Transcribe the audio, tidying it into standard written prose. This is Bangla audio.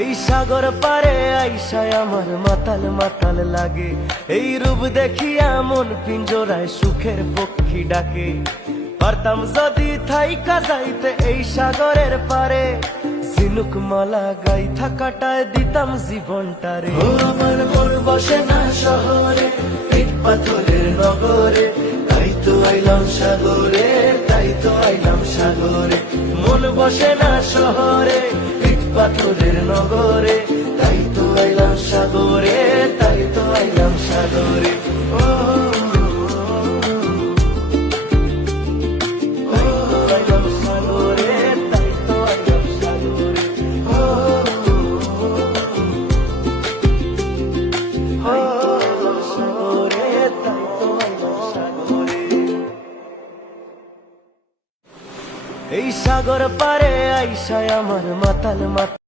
এই সাগর পারে আইসায় আমার মাতাল মাতাল লাগে, এই রূপ দেখিয়া মন পিঞ্জরায় সুখের পক্ষী ডাকে। পারতাম যদি থাইকা যাইতে এই সাগরের পারে, ঝিনুক মালা গাইথা কাটায় দিতাম জীবনটারে। ও আমার মন বসে না শহরে, ইট পাথরের নগরে, তাই তো আইলাম সাগরে, তাই তো আইলাম সাগরে। মন বসে না শহরে, ইট পাথরের নগরে, তাই তো আইলাম সাগরে, তাই তো আইলাম সাগরে। ও এই সাগর পারে আইসায় আমার মাতাল মাতাল